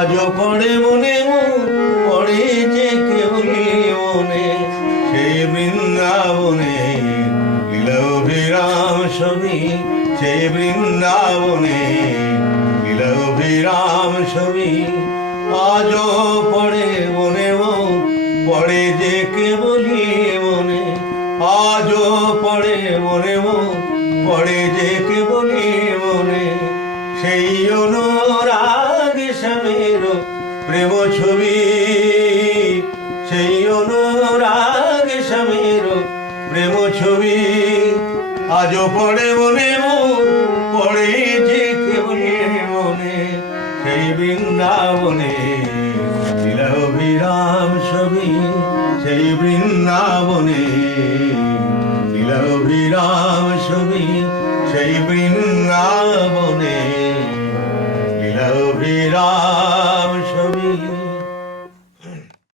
আজও পড়ে মনে পড়ে যে কেবলি মনে সেই বৃন্দাবনে লীলা অভিরাম ছবি, সেই বৃন্দাবনে লীলা অভিরাম ছবি। আজও পড়ে মনে পড়ে যে কেবলি মনে, আজও পড়ে মনে পড়ে যে কেবলি মনে সেই অনুরাগ স্বামীর প্রেম ছবি, সেই অনুরাগ স্বামীর প্রেম ছবি। আজও পড়ে মনে পড়ে যে কেবলি মনে সেই বৃন্দাবনে লীলা অভিরাম ছবি, সেই বৃন্দাবনে লীলা অভিরাম ছবি, সেই বৃন্দাবনে লীলা অভিরাম